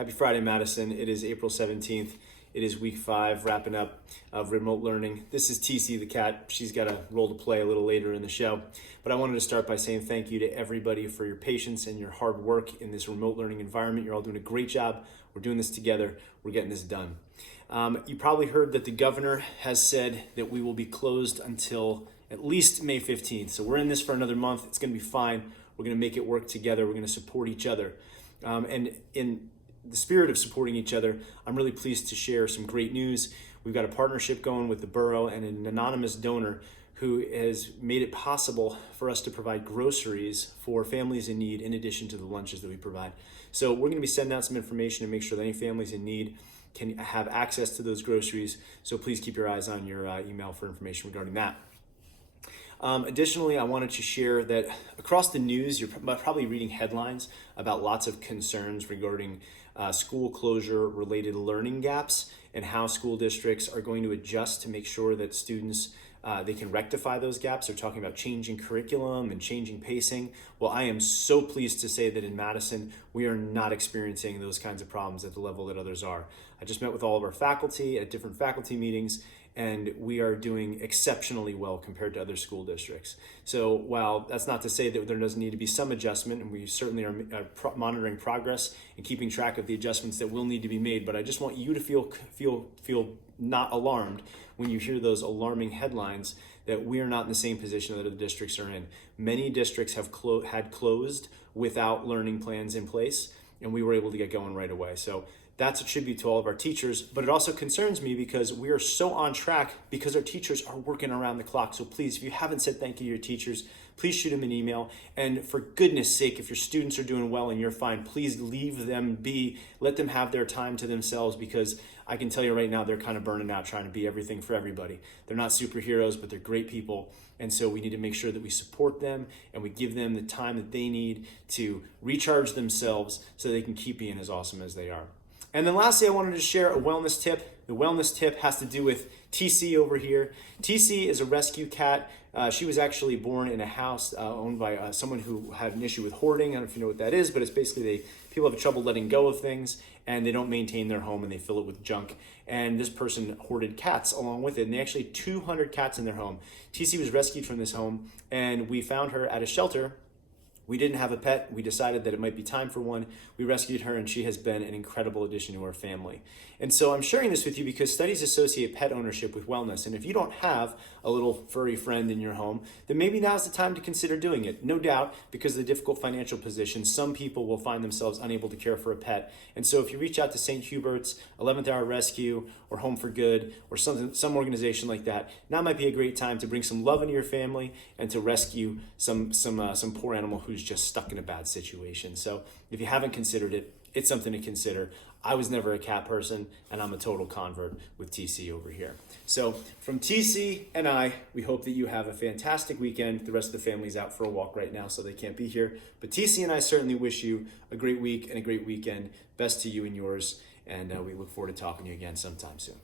Happy Friday, Madison. It is April 17th. It is week 5, wrapping up of remote learning. This is TC the cat. She's got a role to play a little later in the show. But I wanted to start by saying thank you to everybody for your patience and your hard work in this remote learning environment. You're all doing a great job. We're doing this together. We're getting this done. You probably heard that the governor has said that we will be closed until at least May 15th. So we're in this for another month. It's going to be fine. We're going to make it work together. We're going to support each other. And in the spirit of supporting each other, I'm really pleased to share some great news. We've got a partnership going with the borough and an anonymous donor who has made it possible for us to provide groceries for families in need in addition to the lunches that we provide. So we're going to be sending out some information to make sure that any families in need can have access to those groceries. So please keep your eyes on your email for information regarding that. Additionally, I wanted to share that across the news, you're probably reading headlines about lots of concerns regarding school closure related learning gaps and how school districts are going to adjust to make sure that students they can rectify those gaps. They're talking about changing curriculum and changing pacing. Well, I am so pleased to say that in Madison, we are not experiencing those kinds of problems at the level that others are. I just met with all of our faculty at different faculty meetings, and we are doing exceptionally well compared to other school districts. So while that's not to say that there doesn't need to be some adjustment, and we certainly are monitoring progress and keeping track of the adjustments that will need to be made, but I just want you to feel not alarmed when you hear those alarming headlines that we are not in the same position that other districts are in. Many districts have had closed without learning plans in place, and we were able to get going right away. So that's a tribute to all of our teachers, but it also concerns me because we are so on track because our teachers are working around the clock. So please, if you haven't said thank you to your teachers, please shoot them an email. And for goodness sake, if your students are doing well and you're fine, please leave them be. Let them have their time to themselves, because I can tell you right now, they're kind of burning out trying to be everything for everybody. They're not superheroes, but they're great people. And so we need to make sure that we support them and we give them the time that they need to recharge themselves so they can keep being as awesome as they are. And then lastly, I wanted to share a wellness tip. The wellness tip has to do with TC over here. TC is a rescue cat. She was actually born in a house owned by someone who had an issue with hoarding. I don't know if you know what that is, but it's basically people have trouble letting go of things and they don't maintain their home and they fill it with junk. And this person hoarded cats along with it. And they actually had 200 cats in their home. TC was rescued from this home and we found her at a shelter. We didn't have a pet. We decided that it might be time for one. We rescued her and she has been an incredible addition to our family. And so I'm sharing this with you because studies associate pet ownership with wellness. And if you don't have a little furry friend in your home, then maybe now's the time to consider doing it. No doubt, because of the difficult financial position, some people will find themselves unable to care for a pet. And so if you reach out to St. Hubert's, 11th Hour Rescue, or Home for Good, or some organization like that, now might be a great time to bring some love into your family and to rescue some poor animal who's just stuck in a bad situation. So if you haven't considered it, it's something to consider. I was never a cat person, and I'm a total convert with TC over here. So from TC and I, we hope that you have a fantastic weekend. The rest of the family's out for a walk right now, so they can't be here. But TC and I certainly wish you a great week and a great weekend. Best to you and yours, and we look forward to talking to you again sometime soon.